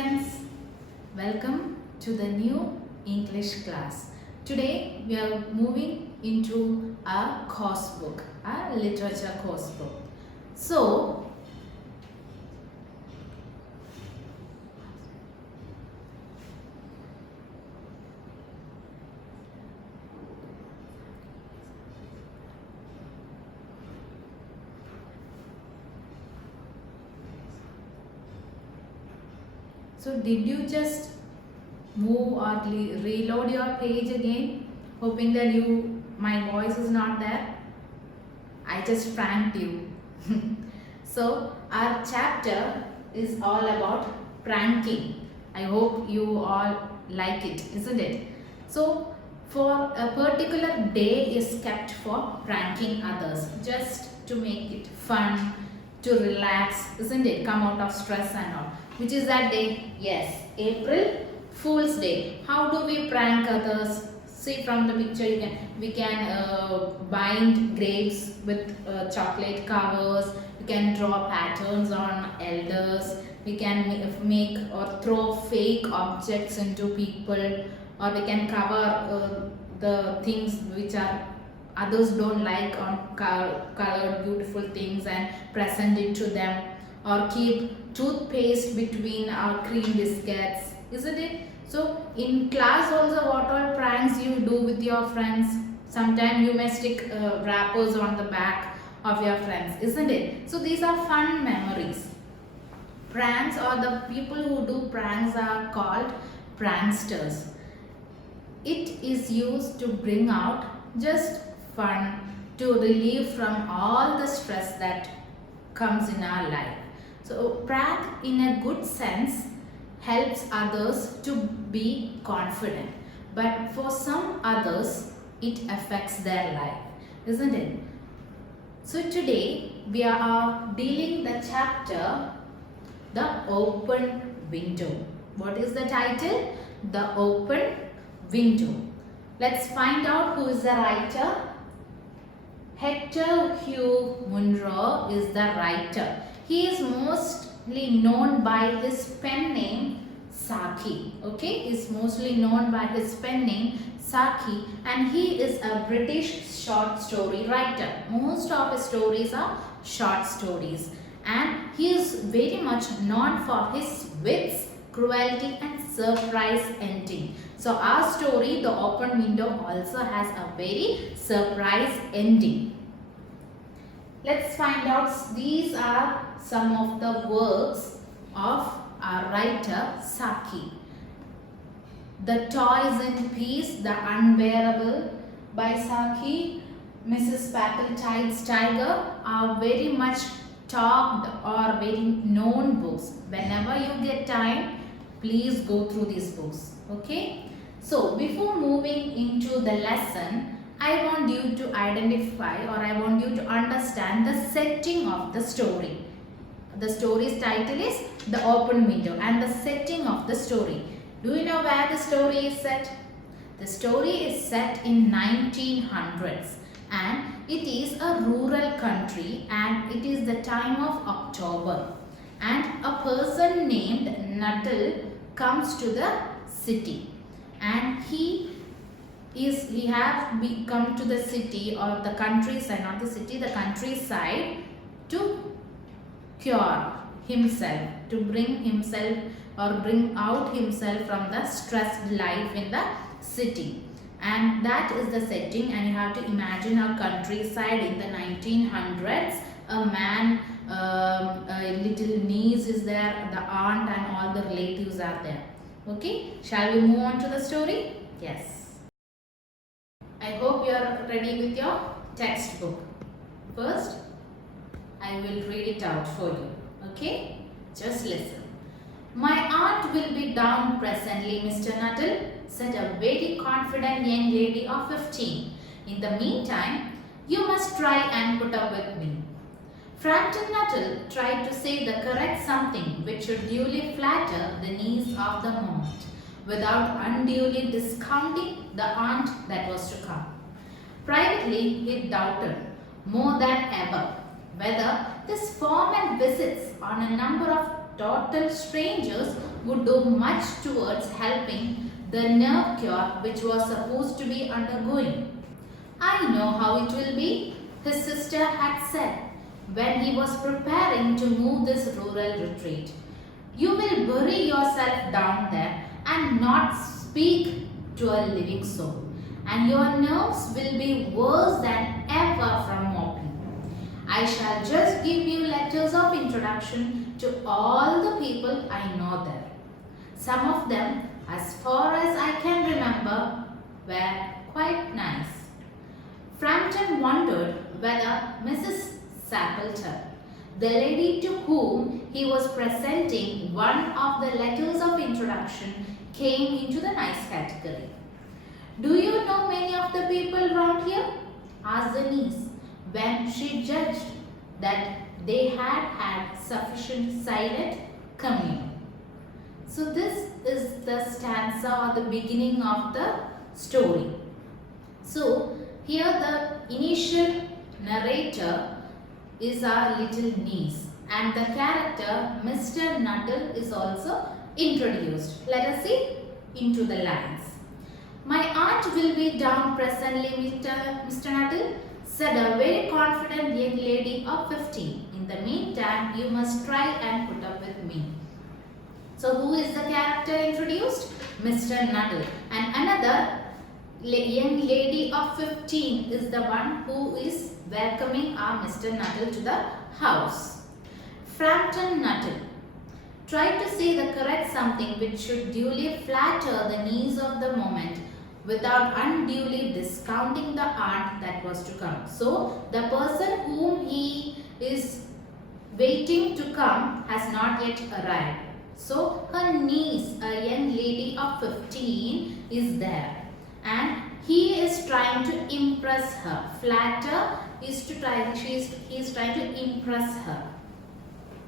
friends, welcome to the new English class. Today we are moving into a course book, a literature course book. So, did you just move or reload your page again, hoping that my voice is not there? I just pranked you. So our chapter is all about pranking. I hope you all like it, isn't it? So for a particular day is kept for pranking others, just to make it fun, to relax, isn't it? Come out of stress and all. Which is that day? Yes, April Fool's Day. How do we prank others? See from the picture, we can bind grapes with chocolate covers. We can draw patterns on elders. We can make or throw fake objects into people, or we can cover the things which are others don't like on colored beautiful things and present it to them, or keep toothpaste between our cream biscuits, isn't it? So in class also, what all pranks you do with your friends? Sometimes you may stick wrappers on the back of your friends, isn't it? So these are fun memories. Pranks, or the people who do pranks, are called pranksters. It is used to bring out just fun, to relieve from all the stress that comes in our life. So prank in a good sense helps others to be confident, but for some others it affects their life, isn't it? So today we are dealing the chapter The Open Window. What is the title? The Open Window. Let's find out who is the writer. Hector Hugh Munro is the writer. He is mostly known by his pen name Saki. Okay, is mostly known by his pen name Saki, and he is a British short story writer. Most of his stories are short stories, and he is very much known for his wits, cruelty and surprise ending. So our story, The Open Window, also has a very surprise ending. Let's find out. These are some of the works of our writer Saki. The Toys in Peace, The Unbearable by Saki, Mrs. Packletide's Tiger are very much talked or very known books. Whenever you get time, please go through these books. Okay? So before moving into the lesson, I want you to identify, or I want you to understand the setting of the story. The story's title is The Open Window, and the setting of the story. Do you know where the story is set? The story is set in 1900s, and it is a rural country, and it is the time of October, and a person named Nuttall comes to the city, and he have come to the city, or the countryside, not the city, the countryside, to cure himself, to bring himself or bring out himself from the stressed life in the city. And that is the setting, and you have to imagine a countryside in the 1900s. A man, a little niece is there, the aunt and all the relatives are there. Okay, shall we move on to the story? Yes. I hope you are ready with your textbook. First, I will read it out for you. Okay? Just listen. My aunt will be down presently, Mr. Nuttall, said a very confident young lady of 15. In the meantime, you must try and put up with me. Frampton Nuttall tried to say the correct something which should duly flatter the needs of the moment, without unduly discounting the aunt that was to come. Privately, he doubted more than ever whether this formal visits on a number of total strangers would do much towards helping the nerve cure which was supposed to be undergoing. I know how it will be, his sister had said when he was preparing to move this rural retreat. You will bury yourself down there and not speak to a living soul, and your nerves will be worse than ever from mopping. I shall just give you letters of introduction to all the people I know there. Some of them, as far as I can remember, were quite nice. Frampton wondered whether Mrs. Sappleton, the lady to whom he was presenting one of the letters of introduction, came into the nice category. Do you know many of the people round here? Asked the niece, when she judged that they had had sufficient silent communion. So this is the stanza or the beginning of the story. So here the initial narrator is our little niece, and the character Mr. Nuttall is also introduced. Let us see into the lines. My aunt will be down presently, Mr. Nuttall, said a very confident young lady of 15. In the meantime, you must try and put up with me. So who is the character introduced? Mr. Nuttall. And another young lady of 15 is the one who is welcoming our Mr. Nuttall to the house. Frampton Nuttall. Try to say the correct something which should duly flatter the needs of the moment without unduly discounting the aunt that was to come. So, the person whom he is waiting to come has not yet arrived. So, her niece, a young lady of 15, is there. And he is trying to impress her. Flatter is to try, he is trying to impress her.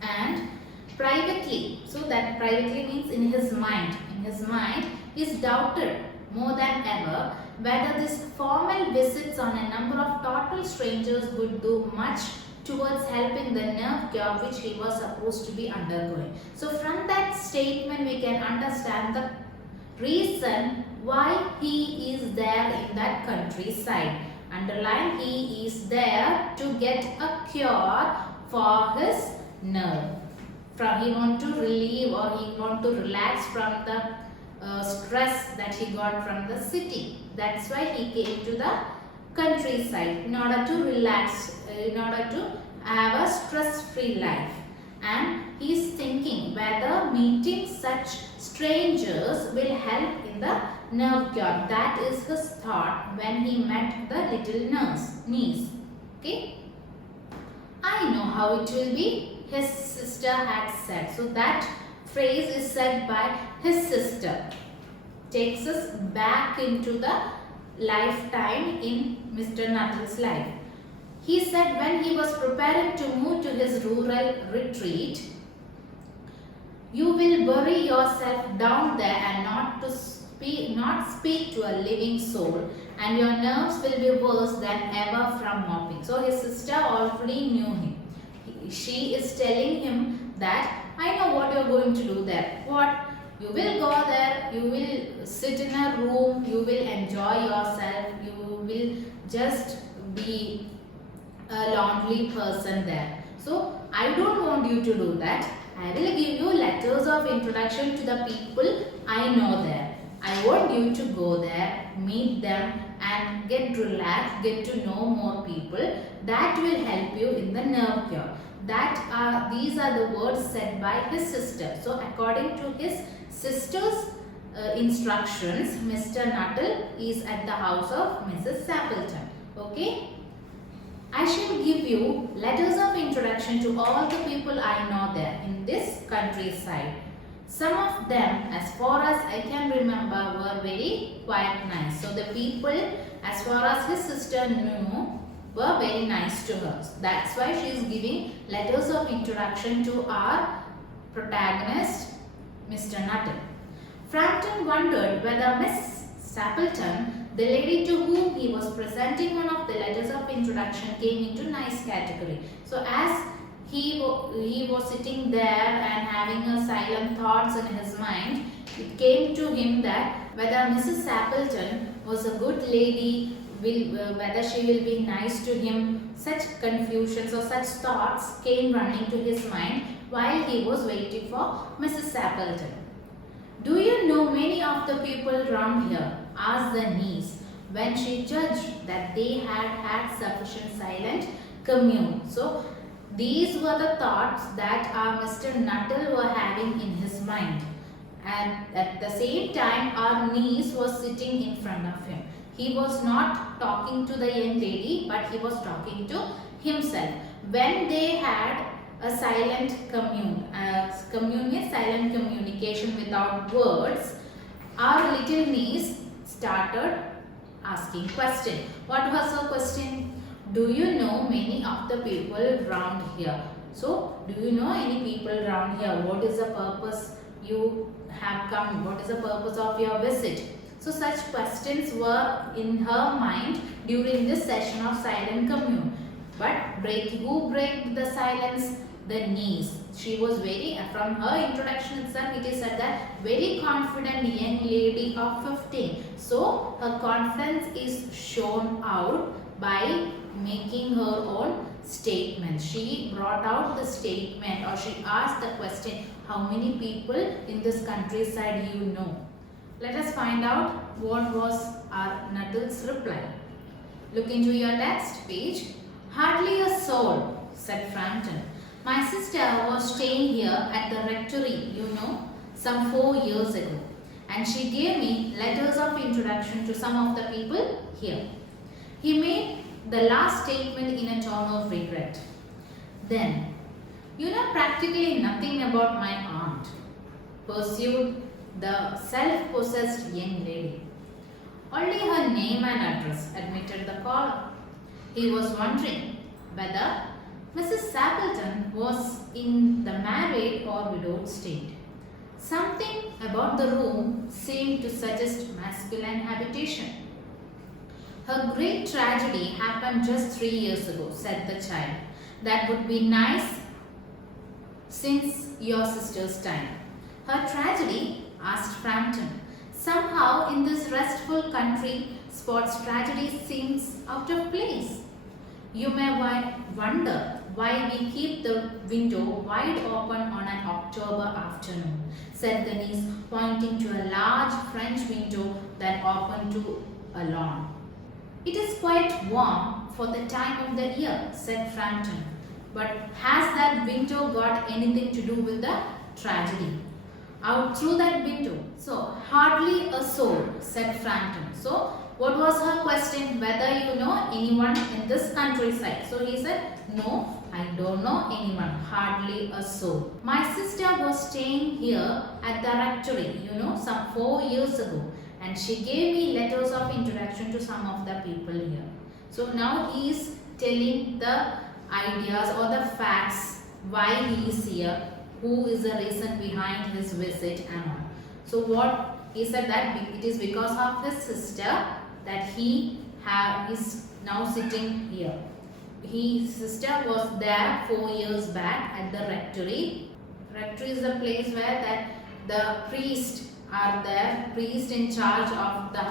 And privately, so that privately means in his mind. In his mind, he is doubted more than ever whether this formal visits on a number of total strangers would do much towards helping the nerve cure which he was supposed to be undergoing. So from that statement we can understand the reason why he is there in that countryside. Underline, he is there to get a cure for his nerve. He want to relieve or he want to relax from the stress that he got from the city. That's why he came to the countryside in order to relax, in order to have a stress-free life. And he is thinking whether meeting such strangers will help in the nerve cure. That is his thought when he met the little niece. Okay. I know how it will be, his sister had said. So that phrase is said by his sister. Takes us back into the lifetime in Mr. Nuttall's life. He said when he was preparing to move to his rural retreat, you will bury yourself down there and not speak to a living soul, and your nerves will be worse than ever from mopping. So his sister already knew him. She is telling him that I know what you are going to do there. What? You will go there, you will sit in a room, you will enjoy yourself, you will just be a lonely person there. So I don't want you to do that. I will give you letters of introduction to the people I know there. I want you to go there, meet them and get relaxed, get to know more people. That will help you in the nerve cure. These are the words said by his sister. So according to his sister's instructions, Mr. Nuttall is at the house of Mrs. Sappleton. Okay. I shall give you letters of introduction to all the people I know there in this countryside. Some of them, as far as I can remember, were very quite nice. So the people, as far as his sister knew, were very nice to her. That's why she is giving letters of introduction to our protagonist, Mr. Nuttall. Frampton wondered whether Miss Sappleton, the lady to whom he was presenting one of the letters of introduction, came into nice category. So as he was sitting there and having a silent thoughts in his mind. It came to him that whether Mrs. Appleton was a good lady, whether she will be nice to him. Such confusions or such thoughts came running to his mind while he was waiting for Mrs. Appleton. Do you know many of the people round here? Asked the niece when she judged that they had had sufficient silent commune. So these were the thoughts that our Mr. Nuttall were having in his mind. And at the same time, our niece was sitting in front of him. He was not talking to the young lady, but he was talking to himself. When they had a silent commune is silent communication without words, our little niece started asking question. What was her question? Do you know many of the people round here? So, do you know any people round here? What is the purpose you have come? What is the purpose of your visit? So, such questions were in her mind during this session of silent commune. But who broke the silence? The niece. She was from her introduction itself, it is said that very confident young lady of 15. So, her confidence is shown out by making her own statement. She brought out the statement, or she asked the question, how many people in this countryside you know? Let us find out what was our Nuttall's reply. Look into your text page. Hardly a soul, said Frampton. My sister was staying here at the rectory, some 4 years ago, and she gave me letters of introduction to some of the people here. He made the last statement in a tone of regret. Then, you know practically nothing about my aunt, pursued the self-possessed young lady. Only her name and address, admitted the caller. He was wondering whether Mrs. Appleton was in the married or widowed state. Something about the room seemed to suggest masculine habitation. Her great tragedy happened just 3 years ago, said the child. That would be nice since your sister's time. Her tragedy? Asked Frampton. Somehow in this restful country, Spot's tragedy seems out of place. You may wonder why we keep the window wide open on an October afternoon, said the niece, pointing to a large French window that opened to a lawn. It is quite warm for the time of the year, said Frampton. But has that window got anything to do with the tragedy? Out through that window. So, hardly a soul, said Frampton. So, what was her question? Whether you know anyone in this countryside. So, he said, no, I don't know anyone. Hardly a soul. My sister was staying here at the rectory, some 4 years ago. And she gave me letters of introduction to some of the people here. So, now he is telling the ideas or the facts why he is here, who is the reason behind his visit and all. So what he said that it is because of his sister that he is now sitting here. His sister was there 4 years back at the rectory. Rectory is the place where that the priests are there, priest in charge of the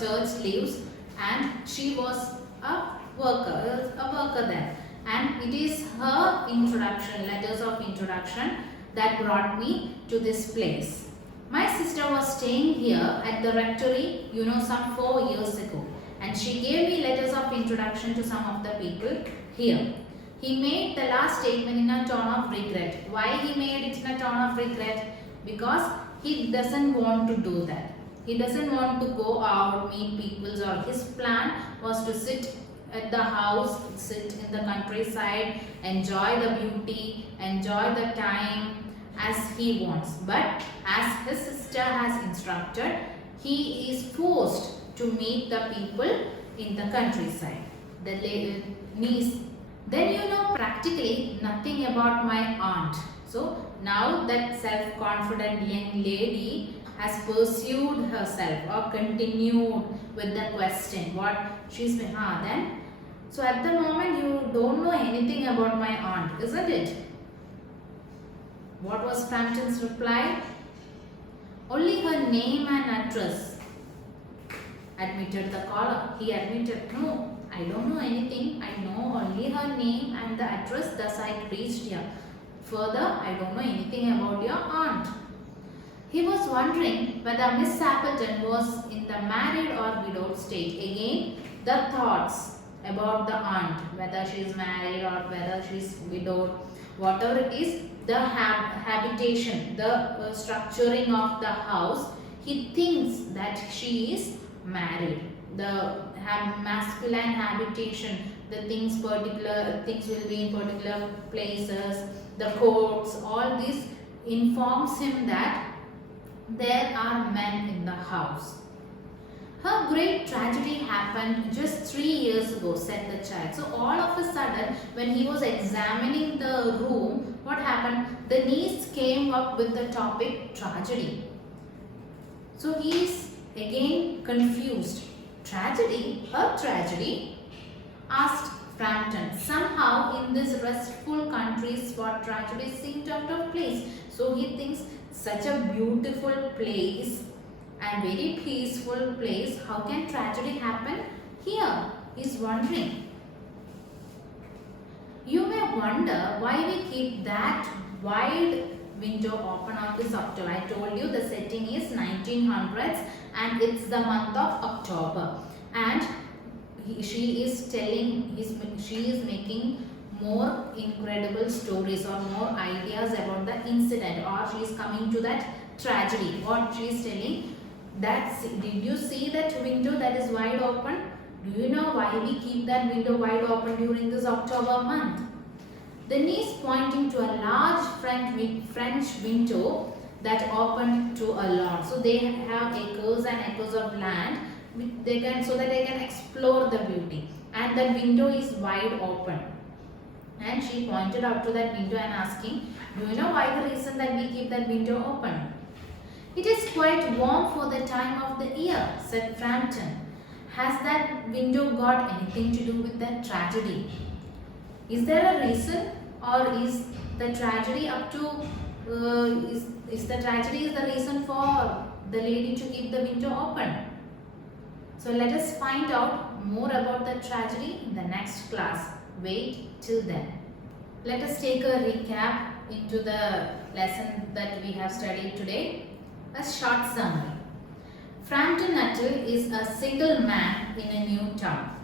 church lives, and she was a worker there. And it is her introduction, letters of introduction, that brought me to this place. My sister was staying here at the rectory, some 4 years ago. And she gave me letters of introduction to some of the people here. He made the last statement in a tone of regret. Why he made it in a tone of regret? Because he doesn't want to do that. He doesn't want to go out, meet people, or his plan was to sit at the house, sit in the countryside, enjoy the beauty, enjoy the time as he wants. But as his sister has instructed, he is forced to meet the people in the countryside. The niece, then practically nothing about my aunt. So now that self-confident young lady has pursued herself or continued with the question. What she's been, then So at the moment you don't know anything about my aunt, isn't it? What was Frampton's reply? Only her name and address, admitted the caller. He admitted, no, I don't know anything. I know only her name and the address, thus I reached here. Further, I don't know anything about your aunt. He was wondering whether Miss Sappleton was in the married or widowed state. Again, the thoughts about the aunt, whether she is married or whether she is widowed, whatever it is, the habitation, the structuring of the house, he thinks that she is married. The masculine habitation, the particular things will be in particular places, the coats, all this informs him that there are men in the house. Her great tragedy happened just 3 years ago, said the child. So all of a sudden, when he was examining the room, what happened? The niece came up with the topic tragedy. So he is again confused. Tragedy? A tragedy? Asked Frampton. Somehow in this restful country spot, tragedy seemed out of place. So he thinks such a beautiful place and very peaceful place, how can tragedy happen here? He's wondering. You may wonder why we keep that wide window open on this October. I told you the setting is 1900s and it's the month of October. And she is making more incredible stories or more ideas about the incident, or she is coming to that tragedy. What she is telling, that did you see that window that is wide open? Do you know why we keep that window wide open during this October month? The niece pointing to a large French window that opened to a lawn. So they have acres and acres of land so that they can explore the beauty, and the window is wide open. And she pointed out to that window and asking, do you know why the reason that we keep that window open? It is quite warm for the time of the year, said Frampton. Has that window got anything to do with that tragedy? Is there a reason, or is the tragedy up to is the tragedy the reason for the lady to keep the window open? So let us find out more about the tragedy in the next class. Wait till then. Let us take a recap into the lesson that we have studied today. A short summary. Frampton Nuttall is a single man in a new town.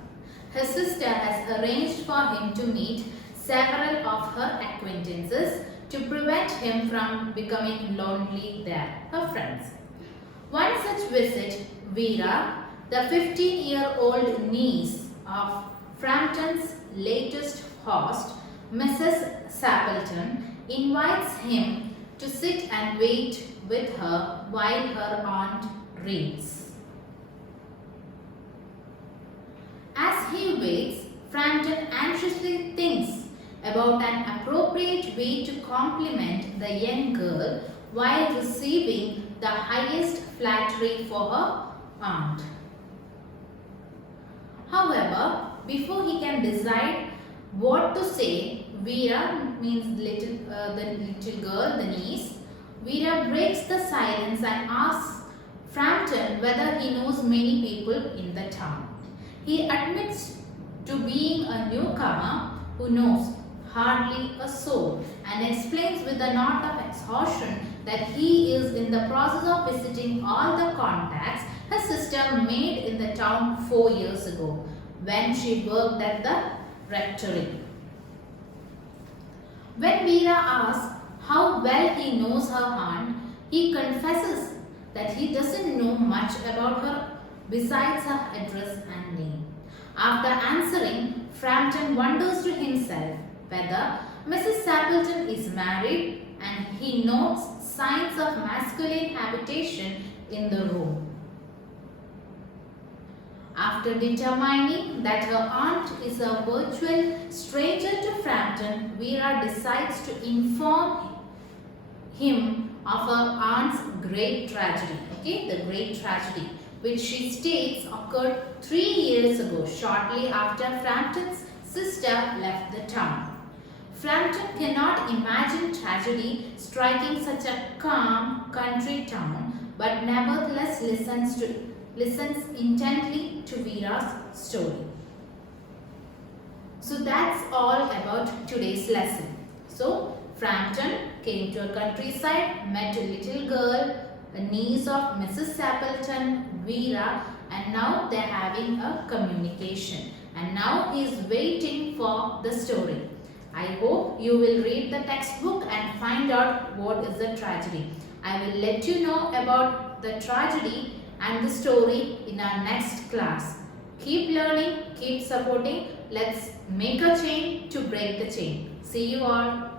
His sister has arranged for him to meet several of her acquaintances to prevent him from becoming lonely there, her friends. One such visit, Vera, the 15-year-old niece of Frampton's latest host, Mrs. Sappleton, invites him to sit and wait with her while her aunt reads. As he waits, Frampton anxiously thinks about an appropriate way to compliment the young girl while receiving the highest flattery for her aunt. However, before he can decide what to say, Vera, means the little girl, the niece, Vera breaks the silence and asks Frampton whether he knows many people in the town. He admits to being a newcomer who knows hardly a soul and explains with a note of exhaustion that he is in the process of visiting all the contacts her sister made in the town 4 years ago when she worked at the rectory. When Vera asks how well he knows her aunt, he confesses that he doesn't know much about her besides her address and name. After answering, Frampton wonders to himself whether Mrs. Sappleton is married, and he notes signs of masculine habitation in the room. After determining that her aunt is a virtual stranger to Frampton, Vera decides to inform him of her aunt's great tragedy. Okay, the great tragedy. which she states occurred 3 years ago, shortly after Frampton's sister left the town. Frampton cannot imagine tragedy striking such a calm country town, but nevertheless listens intently to Veera's story. So that's all about today's lesson. So Frampton came to a countryside, met a little girl, a niece of Mrs. Stapleton, Veera, and now they're having a communication. And now he is waiting for the story. I hope you will read the textbook and find out what is the tragedy. I will let you know about the tragedy and the story in our next class. Keep learning, keep supporting. Let's make a chain to break the chain. See you all.